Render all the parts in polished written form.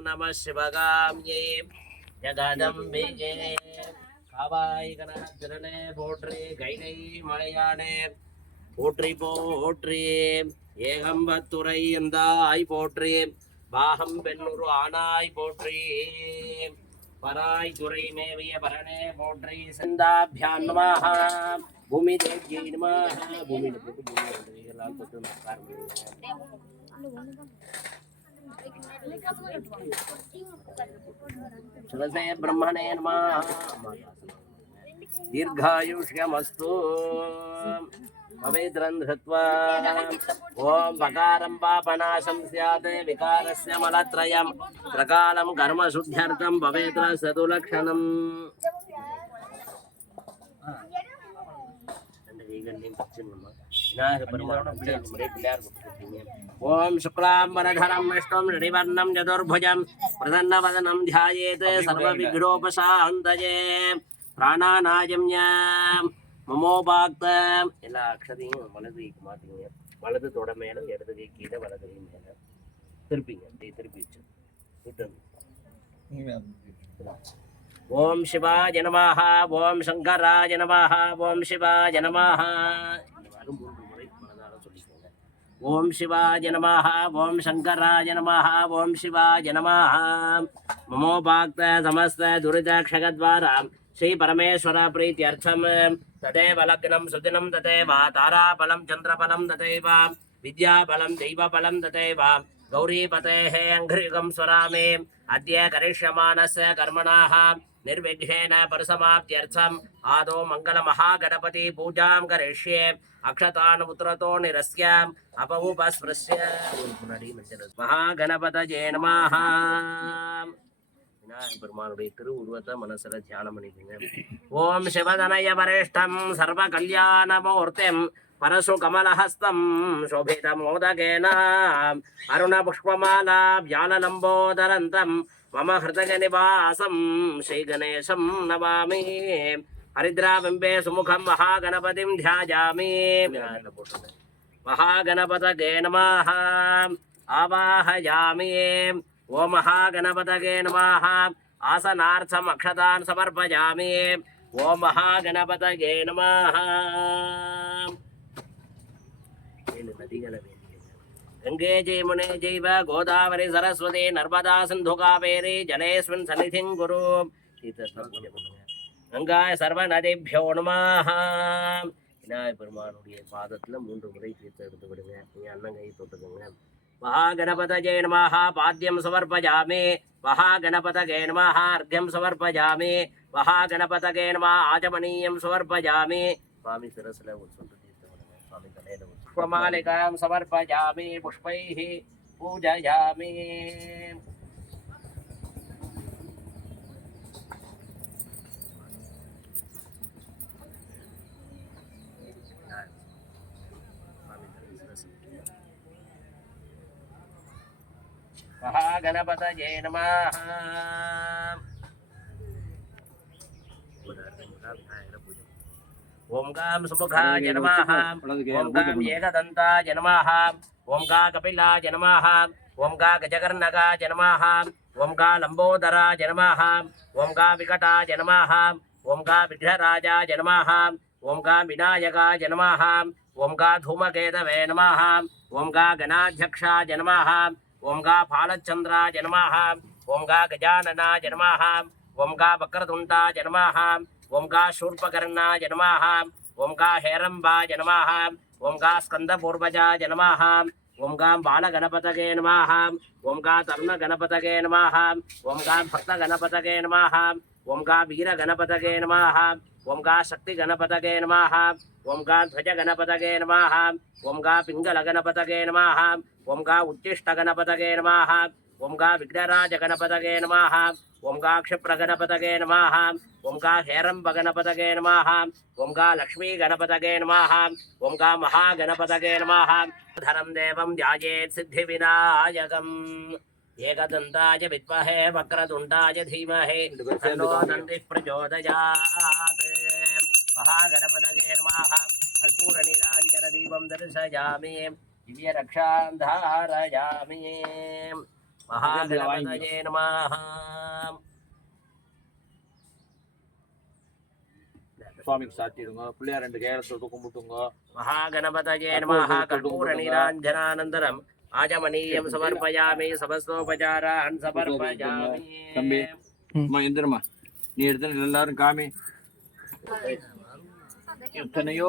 नमः शिवगाम्ये जगदम्बिके कावाई कनकजनने पोट्री கைலை மலையானே போற்றி போற்றி ஏகம்பத்துரை எந்தாய் போற்றி பாகம் பெண்ணுரு ஆனாய் போற்றி பராய் துறை மேவிய பரணே போற்றி சிந்தாபியான் நமஹ பூமி தேவ்யை நமஹ பூமி எல்லாம் தொட்டு நமஸ்காரம் துளசே பிரம்மணே நமஹ दीर्घायुष्यमस्तु पवित्रं धृत्वा ओम बकारं पापनाशं स्यात् विकारस्य मलत्रयं प्रकालं कर्मशुद्ध्यर्थं पवित्र सदुलक्षणम् ओम शुक्लांबरधरं विष्णुं ऋषिवर्णं चतुर्भुजं प्रसन्नवदनं ध्यायेत् सर्वविघ्नोपशान्तये प्राणानायम्य ममोபாக்த எல்லா அக்ஷதையும் வலதுக்கு மாத்திங்க வலது தொட மேல இடது கை கீழே வலது கை மேல திருப்பிங்க அப்படியே திருப்பி வச்சு ஓம் சிவாய நமஹ ஓம் சங்கராய நமஹ ஓம் சிவாய நமஹ மூன்று முறை மனதார சொல்லிக்கோங்க ஓம் சிவாய நமஹ ஓம் சங்கராய நமஹ ஓம் சிவாய நமஹ மமோபாக்த சமஸ்த துரிதக்ஷகத்வாரா श्री परमेश्वर प्रीत्यर्थम तदेव लग्नं सुदिनं तदेव ताराबलं चंद्रबलं तदेव विद्याबलं दैवबलं तदेव गौरीपतेः अंघ्रियुगं स्वरामे अद्य करिष्यमाणस्य कर्मणाः निर्विघ्नेन परिसमाप्त्यर्थम् आदौ मंगलमहागणपति पूजां करिष्ये अक्षतान् उत्तरतो निरस्य अपउपस्पृश्य महागणपतये नमः பெருமானுடைய திருவுருவத்தை மனசுல தியானம் பண்ணிக்கோங்க ஓம் சிவதனய வரிஷ்டம் சர்வ கல்யாணமூர்த்திம் பரசு கமலஹஸ்தம் சோபித மோதகேன அருண புஷ்பமாலா வியாலலம்போதரந்தம் மம ஹிருதய நிவாசம் ஸ்ரீ கணேசம் நமாமி ஹரித்ராபிம்பே சுமுகம் மகாகணபதிம் தியாயாமி மகாகணபதயே நமஹ ஆவாஹயாமி ओम महागणपतये नमः आसनार्थम अक्षतान् समर्पयामि ओम महागणपतये नमः गंगे जयमुने जैव गोदावरी सरस्वती नर्मदा सिंधु कावेरी जलेस्मिन् सन्निधिं कुरु गंगाय सर्व नदीभ्यो नमः விநாயகர் பெருமானுடைய பாதத்துல மூன்று முறை தீர்த்தம் எடுத்து விடுங்க நீங்க அன்னங்கை தொட்டுக்கோங்க महागणपतये नमः पाद्यं समर्पयामि महागणपतये नमः अर्घ्यं समर्पयामि महागणपतये नमः आचमनीयं समर्पयामि स्वामी सरस्वती स्वामी कलेन पुष्पमालिकां समर्पयामि पुष्पैः पूजयामि महागणपतये नमः ओम गां सुमुखाय नमः ओम गां एकदन्ताय नमः ओम गा कपिलाय नमः ओम गा गजकर्णकाय नमः ओम गा लंबोदराय नमः ओम गा विकटाय नमः ओम गा विघ्नराजाय नमः ओम गा विनायकाय नमः ओम गा धूमकेतवे नमः ओम गा गणाध्यक्षाय नमः ओम गा फालचंद्राय नमः ओम गा गजाननाय नमः ओम गा वक्रतुंडाय नमः ओम गा शूर्पकर्णाय नमः ओम गा हेरंबाय नमः ओम गा स्कंदपूर्वजाय नमः ओम गा बालगणपतये नमः ओम गा तरुणगणपतये नमः ओम गा भक्तगणपतये नमः ओम गा वीरगणपतये नमः ओम गा शक्तिगणपतये नमः ओम गा ध्वजगणपतये नमः ओम गा पिंगलगणपतये नमः ओम गा उच्चिष्टगणपतये नमः ओम गा विघ्नराजगणपतये नमः ओम गा क्षिप्रगणपतये नमः ओम गा हेरंबगणपतये नमः ओम गा लक्ष्मीगणपतये नमः ओम गा महागणपतये नमः धरं देवं ध्यायेत् सिद्धिविनायकम् एकदन्ताय विद्महे वक्रतुण्डाय धीमहि तन्नो दन्तिः प्रचोदयात् महागणपतये नमः कर्पूरनीराञ्जनदीपं दर्शयामि दिव्यरक्षां धारयामि மகாகணபதயே நமஹ. சுவாமிக்கு சாத்திடுங்க. பிள்ளையார் 2 கையால தொட்டு கும்பிட்டுங்க. மகாகணபதயே நமஹ. கற்பூர நீராஞ்சனானந்தரம் ஆஜமனீயம் சமர்ப்பயாமி. சமஸ்தோபசாரான் சமர்ப்பயாமி. தம்பி அம்மா எந்திரமா, நீ எடுத்து எல்லாரும் காமி. எத்தனையோ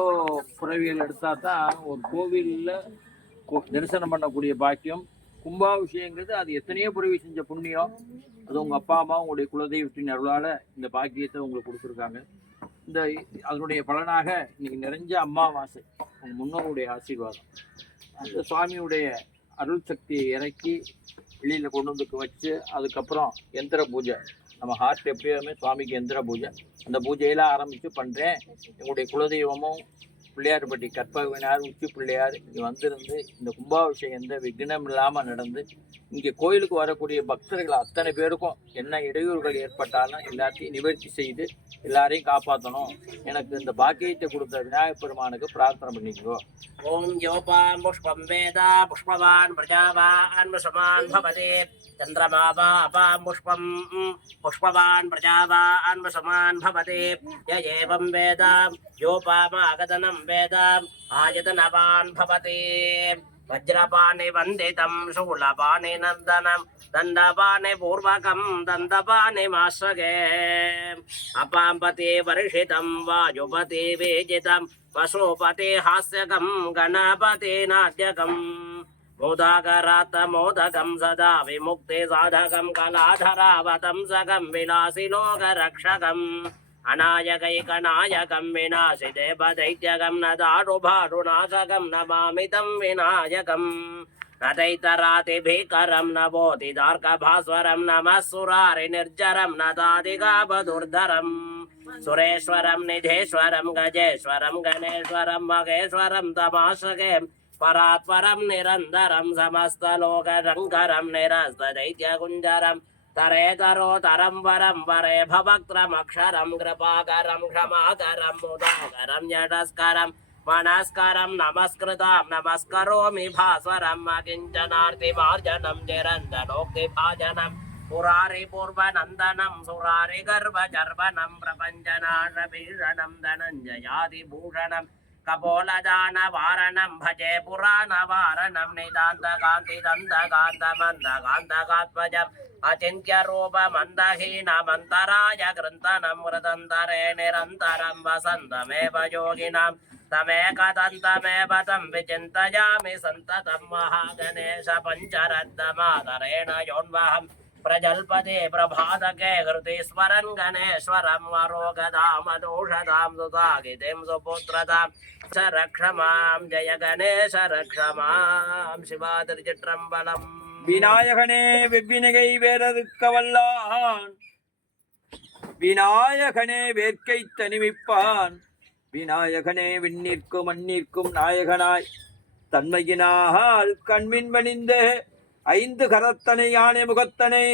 புறவியல் எடுத்தா தான் ஒரு கோவில்ல தரிசனம் பண்ணக்கூடிய பாக்கியம். கும்பாபிஷேகங்கிறது அது எத்தனையோ புறவி செஞ்ச புண்ணியம். அது உங்க அப்பா அம்மா உங்களுடைய குலதெய்வத்தின் அருளால இந்த பாக்கியத்தை உங்களுக்கு கொடுத்துருக்காங்க. இந்த அதனுடைய பலனாக இன்னைக்கு நிறைஞ்ச அமாவாசை, உங்க முன்னோருடைய ஆசீர்வாதம், அந்த சுவாமியுடைய அருள் சக்தியை இறக்கி வெளியில கொண்டு வந்து வச்சு, அதுக்கப்புறம் எந்திர பூஜை. நம்ம ஹார்ட் எப்பயுமே சுவாமிக்கு எந்திர பூஜை. அந்த பூஜையெல்லாம் ஆரம்பித்து பண்ணுறேன். எங்களுடைய குலதெய்வமும் பிள்ளையார்பட்டி கற்பகவினார் உச்சி பிள்ளையார் இங்கே வந்திருந்து இந்த கும்பாபிஷேகம் எந்த விக்னம் இல்லாமல் நடந்து இங்கே கோயிலுக்கு வரக்கூடிய பக்தர்கள் அத்தனை பேருக்கும் என்ன இடையூறுகள் ஏற்பட்டாலும் எல்லாத்தையும் நிவர்த்தி செய்து எல்லாரையும் காப்பாற்றணும். எனக்கு இந்த பாக்கியத்தை கொடுத்த விநாயகப் பெருமானுக்கு பிரார்த்தனை பண்ணிக்கோ. ஓம் யோபாம் புஷ்பம் வேத புஷ்பவான் பிரஜாவான் வசமான் பவதே. சந்திரமாவா அபாம் புஷ்பம் புஷ்பவான் பிரஜாவான் வசமான் பவதே. ய ஏவம் வேத யோபாமாகதனம் வேத ஆயதனவான் பவதே. வஜ்ரபாணி வந்திதம் சூலபாணி நந்தனம் தண்டபாணி பூர்வகம் தந்தபாணி மாஸ்ரகே. அபாம்பதி வருஷிதம் வாயுபதி வேஜிதம் வசோபதி ஹாஸ்யகம் கணபதி நாட்யகம். மோதாகராத்த மோதகம் சதா விமுக்தி சாதகம் கலாதராவதம் சகம் விலாசி லோகரக்ஷகம். அநாயகைகநாயகம் விநாசி தேவதைத்யகம் நதாருபாருநாசகம் நமாமிதம் விநாயகம். நதைத்தராதி பீகரம் நவோதி தார்கபாஸ்வரம் நமசுராரி நிர்ஜரம் நதாதிகாபதுர்தரம். சுரேஸ்வரம் நிதேஸ்வரம் கஜேஸ்வரம் கணேஸ்வரம் மகேஸ்வரம் தமாசகே. பராத்பரம் நிரந்தரம் சமஸ்தலோகரங்கரம் நிரஸ்தைத்யகுஞ்சரம். தரேதரோதரம் வரம் வரே பவக்திரமக்ஷரம் கிருபாகரம் க்ஷமாகரம் முதாகரம் யடஸ்கரம் மனஸ்கரம் நமஸ்கிருதாம் நமஸ்கரோமி பாஸ்வரம் அகிஞ்சனார்த்தி மார்ஜனம் நிரந்தனோக்தி பாஜனம். புராரி பூர்வநந்தனம் சுராரி கர்வஜர்வனம் பிரபஞ்சநாஷபீஷணம் தனஞ்சயாதி பூஷணம். கபோலதான வாரணம் பஜே புராண வாரணம். நிதாந்த காந்தி தந்த காந்த மந்த காந்த காத்மஜம் அச்சிந்திய ரூப மந்தஹீன மந்தராய கிருந்தனம். மிருதந்தரே நிரந்தரம் வசந்தமேவ யோகினாம் தமேகதந்தமேவ தம் விசிந்தயாமி சந்ததம். மகாகணேஷ பஞ்சரத்னமாதரேண யோன்வஹம் பிரஜல்பதே பிரபாதகே ஹிருதி ஸ்மரன் கணேஸ்வரம். அரோகதாமதோஷதாம் சுதாகிதிம் சுபுத்ரதாம் ரக்ஷமாம். ஜய கணேச ரக்ஷமாம். சிவா திருச்சிற்றம்பலம். விநாயகனே வெவ்வினைகை வேறறுக்க வல்லான், விநாயகனே வேட்கை தணிவிப்பான், விநாயகனே விண்ணிற்கும் மண்ணிற்கும் நாயகனாய் தன்மையினால் கண்மின் வணிந்த 5 கரத்தனை யானை முகத்தனை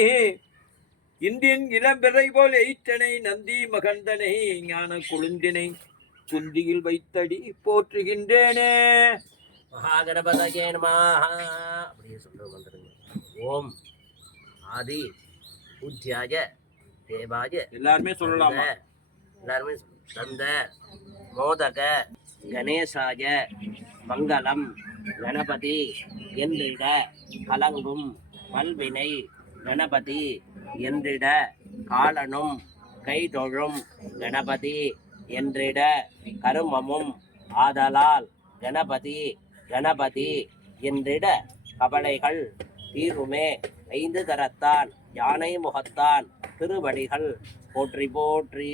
இந்தின் இளம்பிறை போல் எயிற்றனை நந்தி மகந்தனை ஞான குழுந்தினை குந்தியில் வைத்தடி போற்றுகின்றேனே. மகாகணபதயே நமஹ. அப்படியே சொல்ற வந்துருங்க. ஓம் ஆதி பூஜ்யாய தேவாய எல்லாருமே சொல்லலாமா? எல்லாருமே தந்த மோதக கணேசாய மங்களம் கணபதி என்றிட கலங்கும் பல்வினை கணபதி என்றிட காலனும் கைதொழும் கணபதி என்றிட கருமமும் ஆதலால் கணபதி கணபதி என்றிட கவலைகள் தீருமே. 5 கரத்தான் யானை முகத்தான் திருவடிகள் போற்றி போற்றி.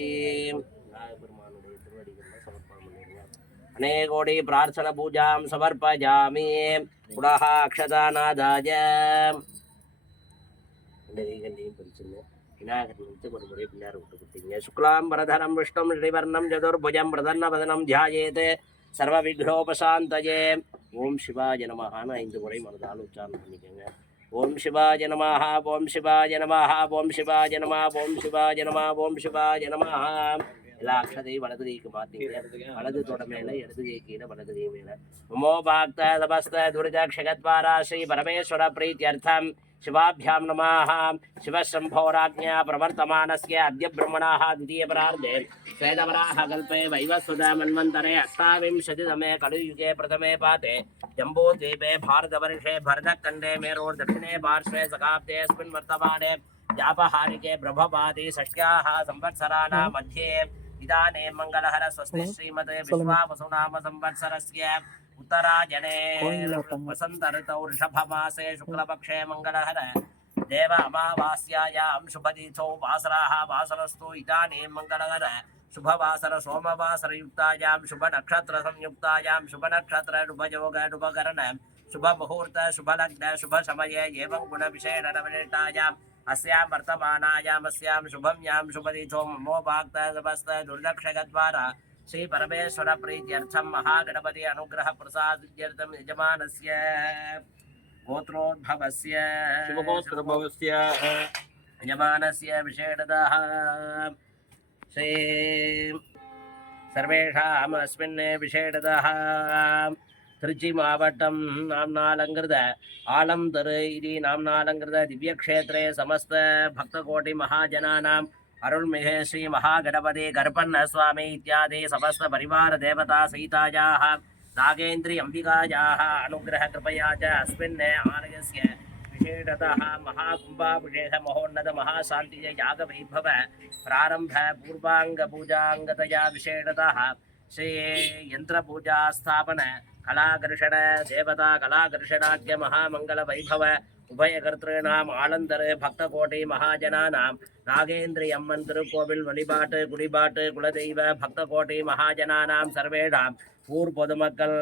பெருமானுடைய திருவடிகள் சமர்ப்பணம் பண்ணிடுவோம். அநேகோடி பிரார்த்தன பூஜாம் சமர்ப்பயாமி. புனः அக்ஷதாநாதாய. இந்த கைகளையும் பிரிச்சுங்க. விநாயகர் நினைத்து ஒரு முறை பிள்ளையார் விட்டு கொடுத்தீங்க. சுக்லாம் வரதனம் விஷ்ணும் ஸ்ரீவர்ணம் சதுர்புஜம் பிரதன்ன வதனம் தியாயேத் சர்வ விக்னோபசாந்தயே. ஓம் சிவாய நமஹான்னு 5 முறை மனதால் உச்சாரணம் பண்ணிக்கோங்க. ஓம் சிவாய நமஹ ஓம் சிவாய நமஹ ஓம் சிவாய நமஹ ஓம் சிவாய நமஹ ஓம் சிவாய நமஹ. எல்லா அக்ஷதையும் வலது கைக்கு மாத்தீங்க. வலது தொட மேல இடது கை கீழே வலது கை மேல. நமோ பாக்த தபஸ்த துரித க்ஷகத்வாரா ஸ்ரீ பரமேஸ்வர பிரீத்தியர்த்தம் शिवाभ्यां नमः शिवशम्भोराज्ञा प्रवर्तमानस्य अद्य ब्रह्मणाः द्वितीयपरार्धे श्वेतवराहकल्पे वैवस्वतमन्वन्तरे अष्टाविंशतितमे कलियुगे प्रथमे पाते जम्बूद्वीपे भारतवर्षे भरतखण्डे मेरोर्दक्षिणे पार्श्वे सकाब्दे अस्मिन् वर्तमाने व्यापहारिके ब्रह्मपादि षष्ट्याः संवत्सराणां मध्ये इदानीं मङ्गलहर स्वस्ति श्रीमते विश्वावसुनाम संवत्सरस्य उत्तरायणे वसंत ऋतौ ऋषभमासे शुक्लपक्षे मङ्गलहर देव अमावास्यायां शुभदीथौ वासराः वासरस्तु इदानीं मङ्गलहर शुभवासर सोमवासरयुक्तायां शुभनक्षत्र संयुक्तायां शुभनक्षत्र शुभयोग शुभकरण शुभमुहूर्त शुभलग्न शुभसमये एवं गुणविशेषणविशिष्टायाम् अस्यां वर्तमानायाम् अस्यां शुभम्यां शुभदीथो ममोपाक्त समस्त दुर्लक्षगद्वारा श्री परमेश्वर प्रीत्यर्थं महागणपति अनुग्रह प्रसादार्थं यजमानस्य गोत्रोद्भवस्य शुभगोत्रभवस्य यजमानस्य विशेषतः श्री सर्वेषाम् अस्मिन् विशेषतः திருச்சி மாவட்டம் நாம்னாலங்கிருத ஆலம்தரு இதி நாம்னாலங்கிருத திவ்யக்ஷேத்ரே சமஸ்த பக்தகோட்டி மகாஜனானாம் அருள்மிகு ஸ்ரீ மகாகணபதி கருப்பண்ண சுவாமி இத்தியாதி சமஸ்த பரிவார தேவதா சீதாயாः नागेन्द्री अंबिकायाः अनुग्रह कृपया च अस्मिन् आलयस्य विशेषतः महाकुम्भाभिषेक महोन्नत महाशान्ति यागवैभव प्रारंभ पूर्वांगपूजांगतया विशेषतः श्री यंत्रपूजा स्थापन कलाकर्षण देवता कलाकर्षणाख्य महामंगल वैभव उभयकर्तॄणाम् आलंदर भक्तकोटि महाजनानां नागेन्द्री अम्मन तिरुकोविल वलिबाट्टु गुडिबाट्टु कुलदेव भक्तकोटि महाजनानां सर्वेषां ஊர் பொதுமக்கள்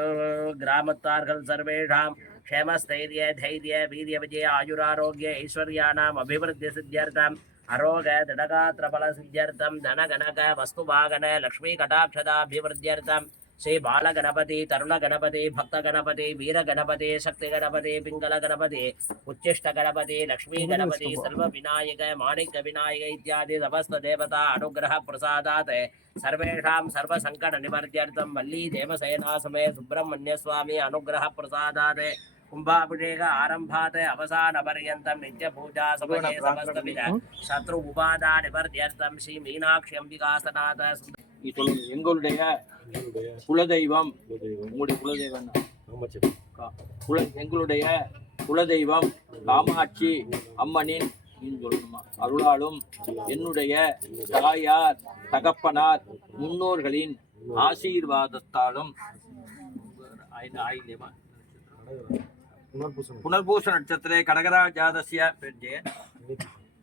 கிராமத்தார்கள் சர்வேஷாம் க்ஷேமஸ்தைரிய தைரிய வீரிய விஜய ஆயுராரோக்கிய ஐஸ்வர்யானாம் அபிவிருத்தி சித்தியர்த்தம் அரோக திடகாத்திர பல சித்தியர்த்தம் தனகனக வஸ்துவாகன லக்ஷ்மீ கடாட்சதாபிவிருத்தியர்த்தம் श्री बाल गणपति तरुण गणपति भक्त गणपति वीर गणपति शक्ति गणपति पिंगल गणपति उच्चिष्ट गणपति लक्ष्मी गणपति सर्व विनायक माणिक्य विनायक इत्यादि समस्त देवता अनुग्रह प्रसादात् सर्वेषां सर्व संकट निवर्त्यर्थं वल्ली देवसेना समेत सुब्रह्मण्य स्वामी अनुग्रह प्रसादात् कुंभाभिषेक आरंभात् अवसान पर्यन्तं नित्य पूजा समये समस्त विध शत्रु उपादा निवर्त्यर्थं श्री मीनाक्षी अंबिकासनाथ எங்களுடைய குலதெய்வம் உங்களுடைய குலதெய்வம் எங்களுடைய குலதெய்வம் காமாட்சி அம்மனின் சொல்லணுமா அருளாலும் என்னுடைய தாயார் தகப்பனார் முன்னோர்களின் ஆசீர்வாதத்தாலும் पुनर्भूष नक्षत्रे கடகராஜாதஸ்ய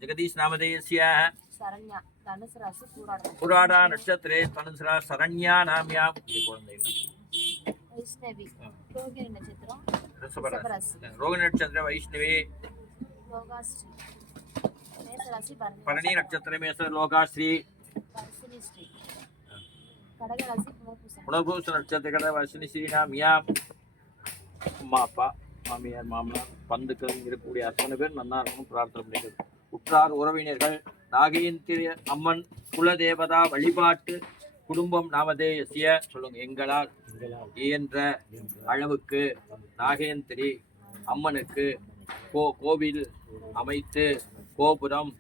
ஜெகதீஷ் நாமதேயஸ்ய சரண்யா தனுசு ராசி புராடா நட்சத்திரே தனுசரா சரண்யா நாம்யாம் வைஷ்ணவி ரோகிணி நட்சத்திரம் ரோகிணி நட்சத்திர வைஷ்ணவி லோகாஸ்ரீ மேஷ ராசி பரணி நட்சத்திர மேச லோகாஸ்ரீ வர்ஷினி ஸ்ரீ கடக ராசி புனர்பூச நட்சத்திர கடக வர்ஷினி ஸ்ரீ நாம்யாம் அம்மா அப்பா மாமியார் மாமனார் பந்துக்கள் இருக்கக்கூடிய அத்தனை பேர் நல்லா இருக்கணும் பிரார்த்தனை பண்ணிக்கிறது உற்றார் உறவினர்கள் நாகேந்திரிய அம்மன் குலதேவதா வழிபாட்டு குடும்பம் நாமதேயசிய சொல்லுங்க எங்களால் இயன்ற அளவுக்கு நாகேந்திரி அம்மனுக்கு கோவில் அமைத்து கோபுரம்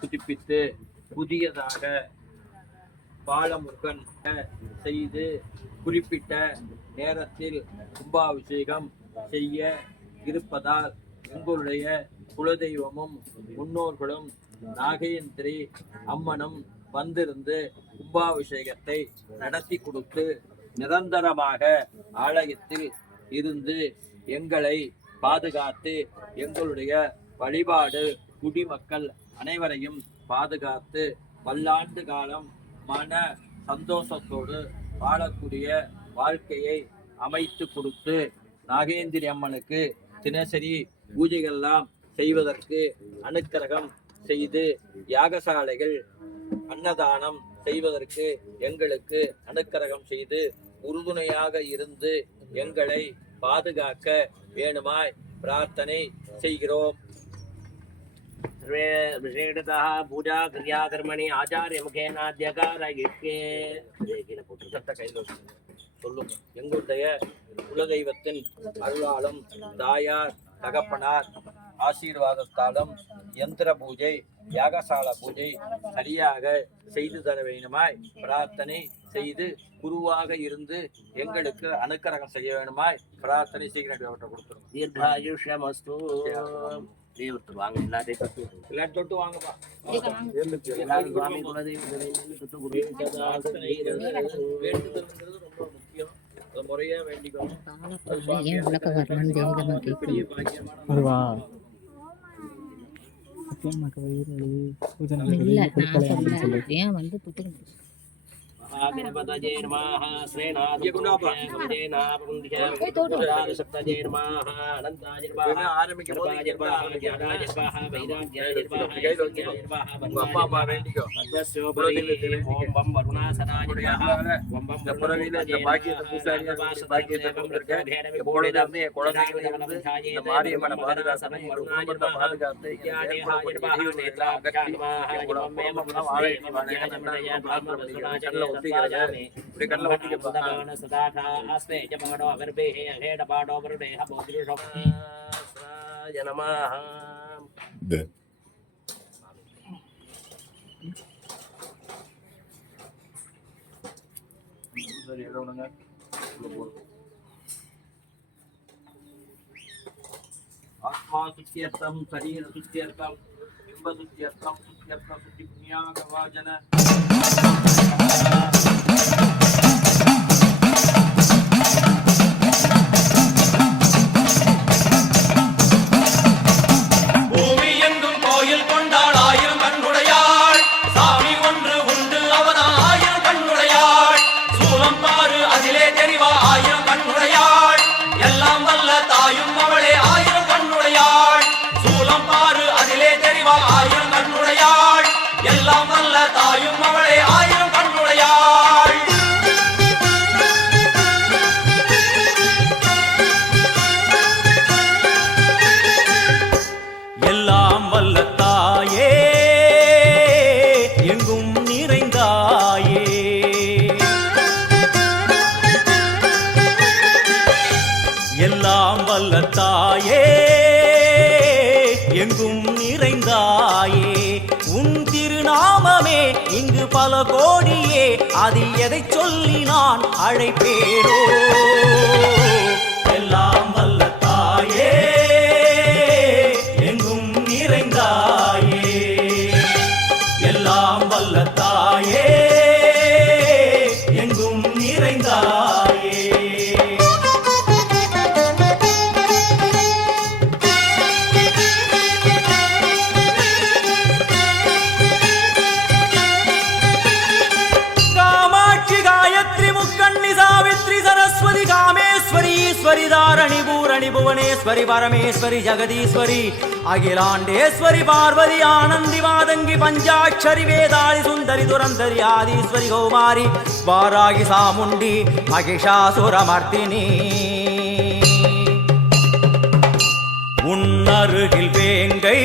புதுப்பித்து புதியதாக பாலமுருகன் செய்து குறிப்பிட்ட நேரத்தில் கும்பாபிஷேகம் செய்ய இருப்பதால் எங்களுடைய குலதெய்வமும் முன்னோர்களும் நாகேந்திரி அம்மனும் வந்திருந்து கும்பாபிஷேகத்தை நடத்தி கொடுத்து நிரந்தரமாக ஆலயத்தில் இருந்து எங்களை பாதுகாத்து எங்களுடைய வழிபாடு குடிமக்கள் அனைவரையும் பாதுகாத்து பல்லாண்டு காலம் மன சந்தோஷத்தோடு வாழக்கூடிய வாழ்க்கையை அமைத்து கொடுத்து நாகேந்திரி அம்மனுக்கு தினசரி பூஜைகள்லாம் செய்வதற்கு அனுக்கிரகம் செய்து யாகசாலைகள் அன்னதானம் செய்வதற்கு எங்களுக்கு அனுக்கிரகம் செய்து உறுதுணையாக இருந்து எங்களை பாதுகாக்க வேணுமாய் பிரார்த்தனை செய்கிறோம். विशेषतः पूजा क्रियाकर्मणि आचार्य मुखेनाद्यकारयिष्ये சொல்லும் எங்களுடைய குலதெய்வத்தின் அருளாலும் தாயார் தகப்பனார் ஆசீர்வாதத்தாலும் யந்திர பூஜை யாகசால பூஜை சரியாக செய்து தர வேணுமாய் பிரார்த்தனை செய்து குருவாக இருந்து எங்களுக்கு அனுக்கிரகம் செய்ய வேணுமாய் பிரார்த்தனை சீக்கிரம் அவற்றை கொடுத்துருவோம். தீர்காயுஷ்யமஸ்து. தெய்வத்து வாங்க எல்லாத்தையும் தொட்டு வாங்கப்பா. எல்லாரும் சுவாமி குலதெய்வம் வேண்டுதல்ங்கிறது ரொம்ப முக்கியம். அது முறையா வேண்டிக்கணும். ஏன் உலக வரலான்னு ஜெயகமா பெரிய கேட்குது. பாக்கியமான இல்ல நான் சொல்ல ஏன் வந்து புத்தகம் महागणपतये नमः श्रेणाय सप्तये नमः अनन्ताय नमः ஆரம்பிக்கும் ज्ञानाय नमः वैराग्याय नमः அப்பா அம்மா வேண்டிக்கோ. पद्मस्योपरि ओम बम वरुणासनाय नमः ओम बम இந்த பாக்கியத்தை பூசாரியா பாக்கியத்தை கொடுத்திருக்கேன். எப்பொழுதும் வந்து என் குழந்தைகளை வந்து இந்த மாரியம்மனை பாதுகாத்து ஒரு குடும்பத்தை பாதுகாத்து ஆத்மா சுத்தியர்த்தம் சரீர சுத்தியர்த்தம் பிம்ப சுத்தியர்த்தம் சுத்தியர்த்தம் சுத்தி புண்ணியாக வாஜன எல்லாம் வல்ல தாயே எங்கும் நிறைந்தாயே உன் திருநாமமே இங்கு பல கோடியே அதில் எதை சொல்லி நான் அழைப்பேனோ எல்லாம் வல்ல தாயே எங்கும் நிறைந்தாயே எல்லாம் வல்ல தாயே எங்கும் நிறைந்தாயே कामेश्वरी धारणी पूरणी भुवनेश्वरी परमेश्वरी जगदीश्वरी अखिलांडेश्वरी पार्वती आनंदी वादंगी पंचाक्षरी वेदाली सुंदरी दुरंधरी आदिश्वरी कौमारी वारागी सामुंडी महिषासुरमर्दिनी उन्नरुगिल वेंगै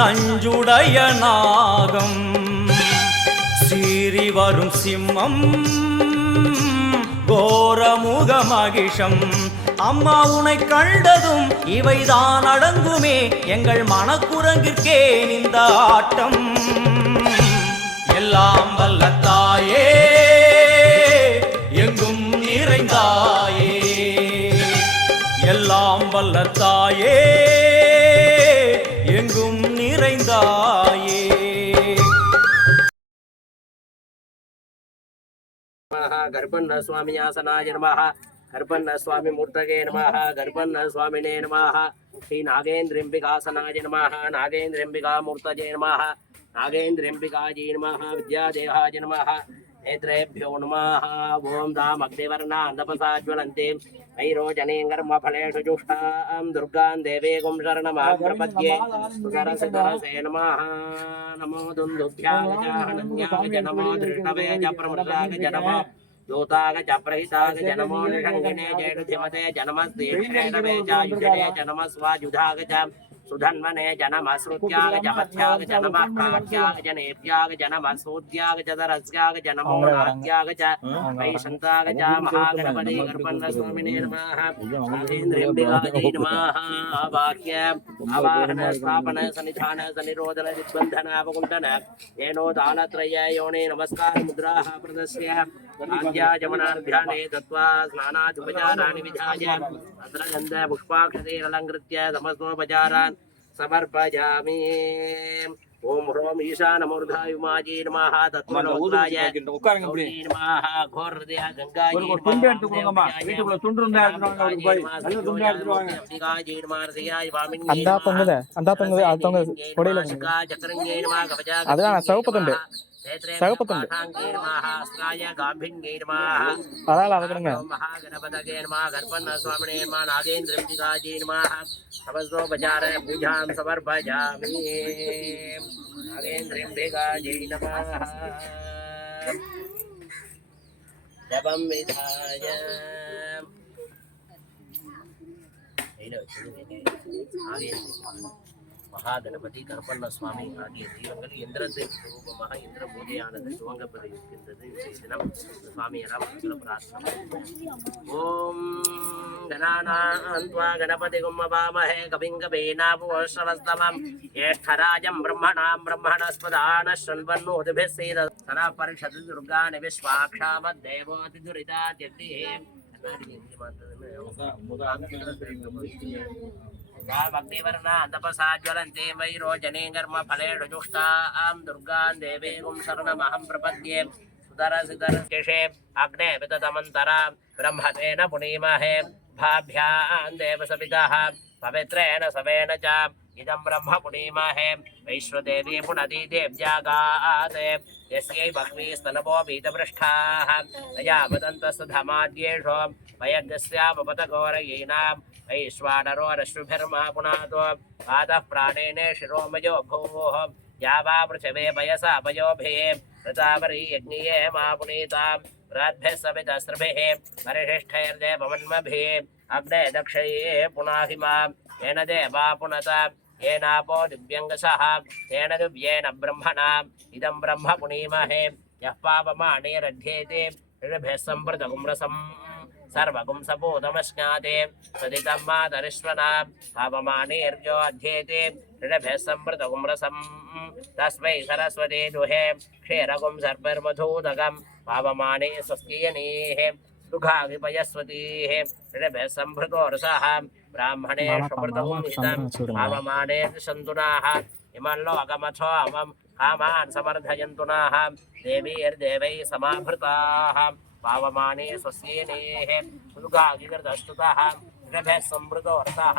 नंजुडय नागम सीरी वरुम सिம்மம் கோரமுக மகிஷம் அம்மா உனை கண்டதும் இவைதான் அடங்குமே எங்கள் மனக்குரங்கிற்கே இந்த ஆட்டம் எல்லாம் வல்ல தாயே எங்கும் நிறைந்தாயே எல்லாம் வல்ல தாயே எங்கும் நிறைந்தாயே गर्पन्न स्वामी आसनाय नमः गर्पन्न स्वामी मूर्तये नमः गर्पन्न स्वामिने नमः श्री नागेन्द्रम्बिकासनाय नमः नागेन्द्रम्बिका मूर्तये नमः नागेन्द्रम्बिकायै नमः विद्यादेहाय नमः नेत्रेभ्यो नमः ओम दाम अग्निवर्णान्दपसा ज्वलन्ते ऐरोजनेङ्गर्मफलेषु जुष्टां दुर्गां देवीं शरणमां प्रपद्ये सुरसरसे नमः नमो दुन्दुभ्याय च नमो दृष्टवे च प्रमृताय च नमो दूताय च प्रहिताय च नमो निषङ्गिने च नमस्ते च नमस्तेष्टवे च युजने च नमः स्वायुधाय च सुधन्वने जनमश्रुत्याग जपत्याग जनमकात्याग जनेभ्याग जनमसूद्याग जदरस्याग जनमोनात्याग च वैशन्ताग च महागणपति गर्पन्न स्वामिने नमः आगेन्द्रेन्द्रियाय नमः वाक्य आवाहन स्थापन सन्निधान सन्निरोधन दिग्बन्धन अवकुण्ठन येनो दानत्रय योने नमस्कार मुद्राः प्रदस्य आद्या जमनाध्याने दत्त्वा स्नानादुपचाराणि विधाय अत्रगन्ध पुष्पाक्षतैरलङ्कृत्य समस्तोपचारान् समर्पयामि ओम ह्रोम ईशानमूर्धाय उमाजी नमः तत्त्वलोकाय உட்காருங்க இப்படி नमः घोरहृदय गंगाय ஒரு துண்டு எடுத்து கொடுங்கம்மா வீட்டுக்குள்ள துண்டு இருந்தா எடுத்துட்டு வாங்க ஒரு போய் நல்ல துண்டு எடுத்துட்டு வாங்க शिवाजी नमः हृदयाय वामिनी அந்த தொங்குது அது தொங்குது கொடையில चक्रंगे नमः कवचा அதான் சிவப்பு துண்டு சிவப்பு துண்டு महांगे नमः अस्त्राय गांभिन्ये नमः அதால அவதுங்க महागणपतये नमः गर्पन्न स्वामिने नमः नागेन्द्रंजिकाजी नमः समस्तोपचार पूजां समर्पयामि नागेन्द्रंजिकाजी नमः जपं विधाय மகாகணபதி கருப்பண்ண சுவாமி ஆகிய தெய்வங்கள் இந்திரத்தை ரூபமாக இந்திர பூஜையானது துவங்கப்பட இருக்கின்றது தினம் சுவாமியெல்லாம் பிரார்த்தனை ஓம் கணானாந்த்வா கணபதி கும்மபாமஹே கபிங்கபேனாபுவஸ்ரவஸ்தமம் ஏஷ்டராஜம் பிரம்மணாம் பிரம்மணஸ்பதான ஸ்ரண்வன்னோதிபிः சீத சனா பரிஷத் துர்காணி விஸ்வாக்ஷாமத் தேவோதிதுரிதாத்யக்திஹே भक्तिवर्णा तपसा ज्वलन्ते वैरोचने कर्म फलेषु जुष्टां दुर्गां देवीं शरणमहं प्रपद्ये सुतरसितर्केशे अग्ने विततमन्तरा ब्रह्मतेन पुनीमहे भाभ्यां देवसवितः पवित्रेण सवेन च इदं ब्रह्म पुनीमहे वैश्वदेवी पुनति देव्यागाते यस्यै बह्वी स्तनवो भीतपृष्ठाः अयावदन्तस्तधमाद्येषु वयज्ञस्यावपतघोरयीनां वैश्वानरो रश्मिभिर्मा पुनातो पादः प्राणेन शिरोमयो भूः या वा पृथिवे पयसा पयोभिः ऋतावरी यज्ञिये मा पुनीतां राद्भिः सवितस्रभिः परिशिष्टैर्देवमन्मभिः अग्ने दक्षये पुनाहिमा येन देवा पुनत येनापो दिव्यङ्गसः तेन दिव्येन ब्रह्मणा इदं ब्रह्म पुनीमहे यः पापमानेरध्येते ऋभिः सम्पृतगुम्रसम् सर्वगुं सपूतमश्नाते सदितं मातरिश्वना पावमानेर्यो अध्येते ऋभिः सम्पृतगुम्रसम् तस्मै सरस्वती दुहे क्षीरगुं सर्वैर्मधूदकं पावमाने स्वस्तियनीः दुघाविपयस्वतीः ऋभिः सम्भृतोरसः ब्राह्मणे सुमृतगुं हितं पावमाने सन्तुनाः इमं लोकमथो अमं कामान् समर्धयन्तु नाः देवीर्देवैः समाभृताः पावमाने स्वस्येनेः दुर्गागिकृतस्तुतः ऋभिः सम्भृतोरसः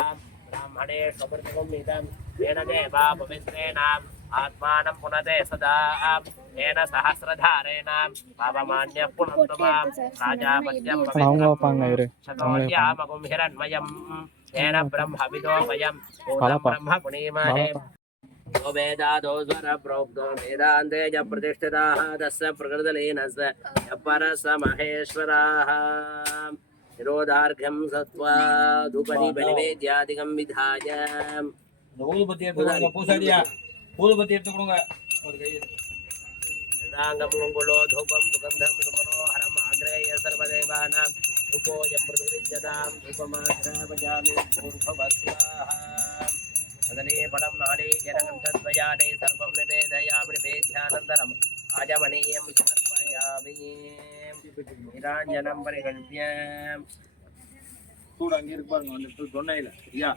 ब्राह्मणे सुमृतगुं हितं येन देवा पवित्रेण आत्मानं पुनते सदा येन सहस्रधारेण पावमान्यः पुनर्तमां राजापत्यं शतोद्यामगुं हिरण्मयं येन ब्रह्मविदो वयं ब्रह्म पुनीमहे वेदादो स्वर प्रोक्तो वेदान्ते च प्रतिष्ठिताः तस्य प्रकृतलीनस्य परस महेश्वराः निरोधार्घ्यं सत्त्वा धूपदीपनिवेद्यादिकं विधाय ஊதுபத்தி எடுத்து கொடுங்க பூசாரியா ஊதுபத்தி எடுத்து கொடுங்க ஒரு கை राङ्गमुङ्गुलो धूपं सुगन्धं सुमनोहरम् आग्रेय सर्वदेवानां धूपोऽयं प्रतिगृह्यतां धूपमाग्रापयामि भूर्भुवस्वाहा सदने फलं नारीयरकण्ठद्वयाने सर्वं निवेदयामि निवेद्यानन्तरम् आजमनीयं समर्पयामि निराञ्जनं परिकल्प्य சூடு அங்கே இருப்பாருங்க வந்துட்டு தொண்டையில் ஐயா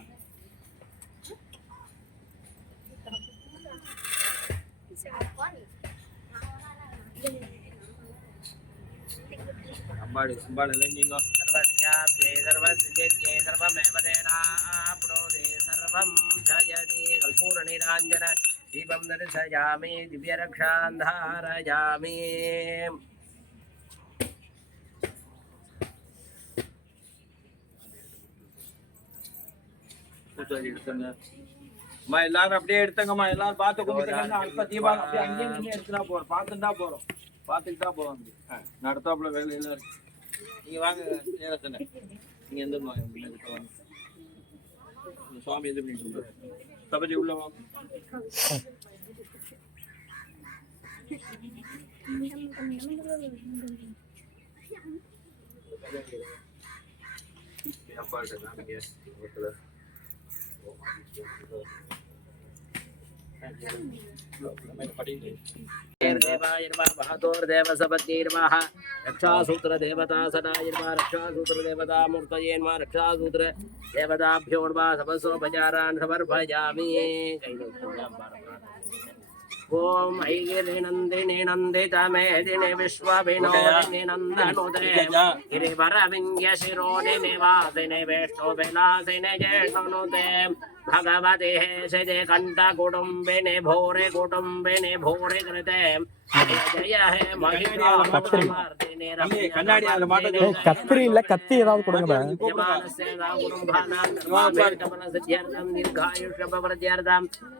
அம்பாடு அம்பாடு நீங்க सर्वस्याप्ते सर्वस्येत्ये सर्वमेव तेनाप्नोति सर्वं जयति कर्पूरनिराञ्जन दीपं दर्शयामि दिव्यरक्षां धारयामि பூசாரி எடுத்துங்க அம்மா எல்லாரும் அப்படியே எடுத்தங்கம்மா எல்லாரும் பார்த்து கும்பிட்டுங்க அடுத்த தீபாவளி அப்படியே அங்கேயே நின்று எடுத்துனா போறோம் பார்த்துட்டா போறோம் பார்த்துக்கிட்டா போறோம் நடத்தாப்புல வேலையெல்லாம் இருக்கு நீங்க வாங்க நேரத்தில் நீங்க எந்த வாங்க சுவாமி எது பண்ணிட்டு தபதி உள்ளவா देवाय नमः महतोर्देवसपत्नीर्मः रक्षासूत्रदेवता सदाय नमः रक्षासूत्रदेवता मूर्तये नमः रक्षासूत्रदेवताभ्यो नमः समसोपचारान् समर्पयामि ओम ऐगिरिनन्दिनि नन्दितमेदिनि विश्वविनोदिनि नन्दनुते गिरिवरविन्यशिरोदिनि वासिनि विष्णुविलासिनि ज्येष्ठनुते भगवते हेषजे कण्ठकुटुम्बिनि भूरि कुटुम्बिनि भूरि कृते जय हे महिमार्दिनि கத்திரி இல்ல கத்தி ஏதாவது கொடுங்க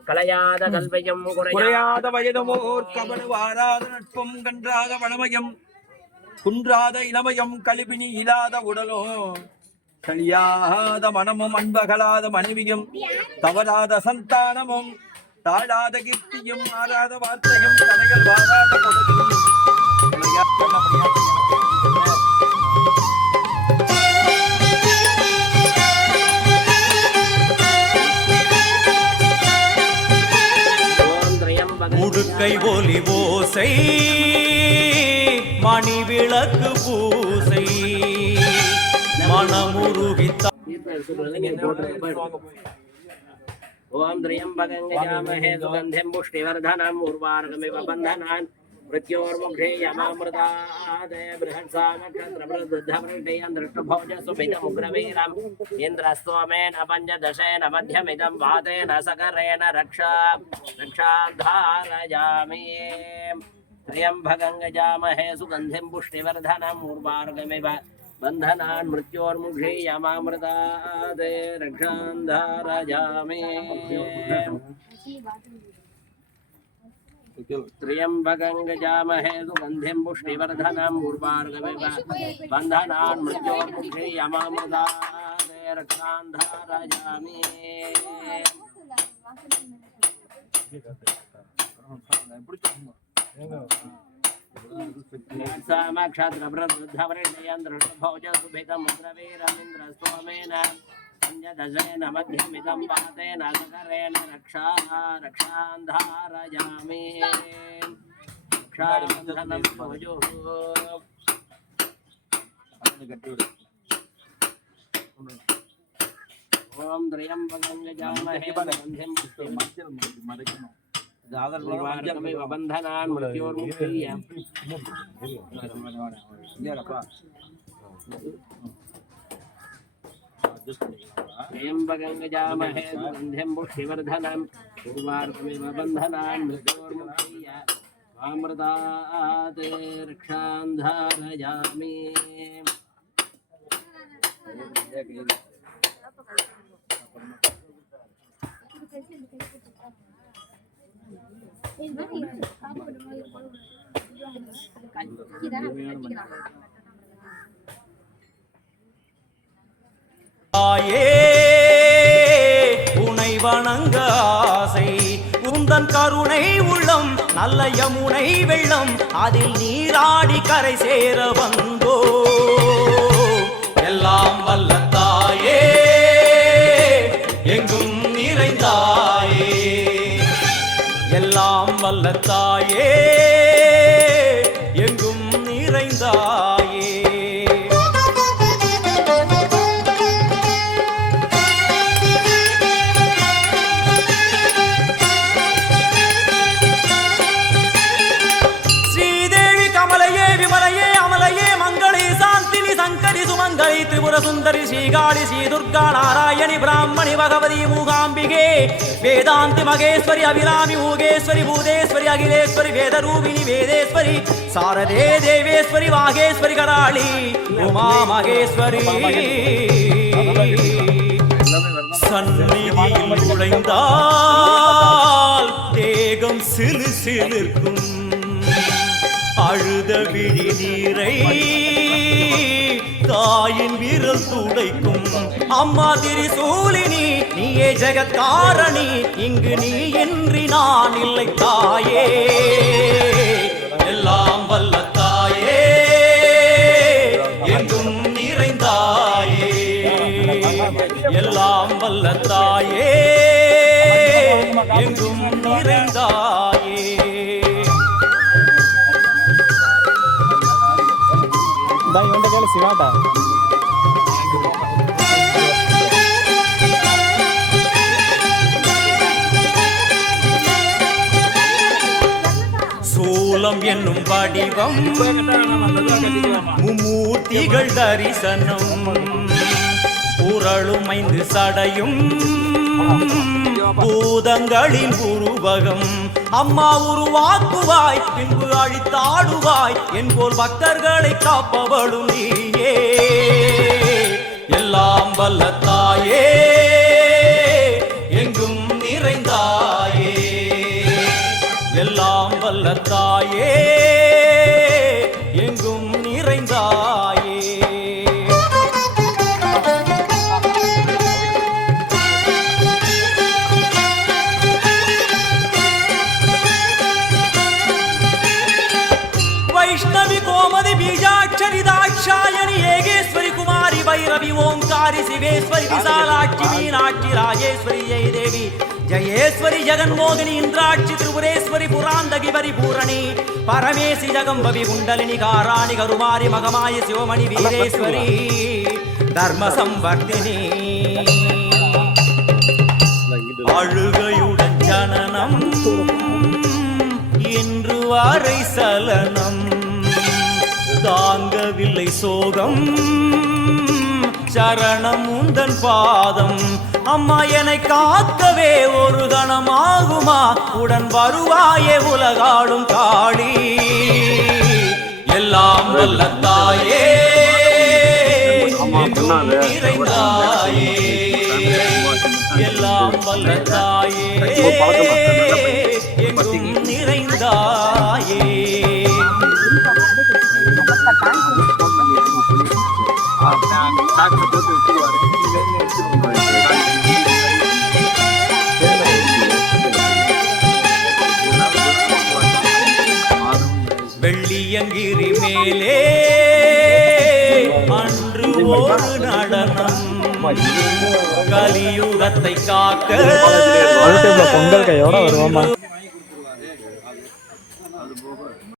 கலையாத கல்வியும் குறையாத வயதுமோர் கபடு வாராத நட்பும் கன்றாத வளமயம் குன்றாத இளமயம் கழிபினி இல்லாத உடலோ கழியாத மனமும் அன்பகலாத மனைவியும் தவறாத சந்தானமும் தாழாத கீர்த்தியும் மாறாத வார்த்தையும் தடைகள் வாராத கொடுக்கும் உடுக்கை ஒலி ஓசை மணி விளக்கு பூசை மனமுருகித்த ओम त्र्यंबकं यजामहे सुगंधिं पुष्टिवर्धनम् उर्वारुकमिव बन्धनान् मृत्योर्मुखे यमामृतात् बृहत्सामक्षत्रवृद्धवृद्धेयं दृष्टभोजसुभितमुग्रवीरम् इन्द्रस्तोमेन पञ्चदशेन मध्यमिदं वातेन सकरेण रक्षाधारयामि त्र्यंबकं यजामहे सुगंधिं पुष्टिवर्धनम् उर्वारुकमिव बन्धनान् मृत्योर्मुखे यमामृतात् रक्षाधारयामि त्र्यंबकं यजामहे सुगन्धिं पुष्टिवर्धनम् उर्वारुकमिव बन्धनान् मृत्योर्मुखे यमामृतात् रक्षाधारयामि सामक्षत्रवृद्धवृद्धेयं दृष्टभोजसुभितमुग्रवीरमिन्द्रस्तोमेन पञ्चदशेन मध्यमिदं वातेन सकरेण रक्षाधारयामि रक्षाबन्धनं भोजुः ओम त्र्यंबकं यजामहे सुगन्धिं उर्वारुकमिव बन्धनान् मृत्योर्मुक्षीय त्र्यंबकं यजामहे सुगन्धिं पुष्टिवर्धनम् उर्वारुकमिव बन्धनान् मृत्योर्मुक्षीय मामृतात् रक्षाधारयामि தாயே உனை வணங்க ஆசை உந்தன் கருணை உள்ளம் நல்ல யமுனை வெள்ளம் அதில் நீராடி கரை சேர வந்தோ எல்லாம் வல்ல தாயே எங்கும் நிறைந்தாயே எல்லாம் வல்ல தாயே எங்கும் நிறைந்தாயே त्रिपुर सुंदरी श्रीगाड़ी श्री दुर्गा नारायणी ब्राह्मणी भगवती मूकांबिके वेदांति मगेश्वरी अभिरामी मूगेश्वरी भूतेश्वरी अखिलेश्वरी वेदरूपिणी वेदेश्वरी शारदे देवेश्वरी वागेश्वरी कराली उमा मगेश्वरी சந்நிதியில் நுழைந்தால் தேகம் சிலு சிலிர்க்கும் அழுத விழி நீரை தாயின் விரல் துடைக்கும் அம்மா திரிசூலினி நீயே ஜெகத்காரணி இங்கு நீ இன்றி நான் இல்லை தாயே எல்லாம் வல்ல தாயே எங்கும் நிறைந்தாயே எல்லாம் வல்ல தாயே எங்கும் நிறைந்தாயே இவன்ட கேளு சிவாட்டா சூலம் என்னும் வடிவம் மும்மூர்த்திகள் தரிசனம் உரளும் 5 சடையும் பூதங்களின் உருவகம் அம்மா உருவாக்குவாய் பின்பு அழித்தாடுவாய் என்போல் பக்தர்களை காப்பவளும் நீயே எல்லாம் வல்ல தாயே எங்கும் நிறைந்தாயே எல்லாம் வல்ல தாயே எங்கும் நிறைந்தாயே वैष्णवी कोमदि बीजाक्षरी दाक्षायणी येगेश्वरी कुमारी भैरवी ओंकारी शिवेश्वरी विशालाक्षी मीनाक्षी राजेश्वरी जय देवी जयेश्वरी जगन्मोहिनी इंद्राक्षी त्रिपुरेश्वरी पुरांदगी परिपूरणी परमेशि जगंबवी कुंडलिनी काराणि करुमारी मगमाय शिवमणि वीरेश्वरी धर्म संवर्धिनी அழுகையுடன் ஜனனம் இன்று வரை சலனம் தாங்கவில்லை சோகம் சரணம் உந்தன் பாதம் அம்மா என்னை காக்கவே ஒரு கணமாகுமா உடன் வருவாயே உலகாடும் காளி எல்லாம் வல்ல தாயே எங்கும் நிறைந்தாயே எல்லாம் வல்ல தாயே எங்கும் நிறைந்தாயே வெள்ளியங்கிரி மேலே அன்று ஒரு நடனம் கலியுகத்தை காக்க பொங்கல் கையோட வருவோமா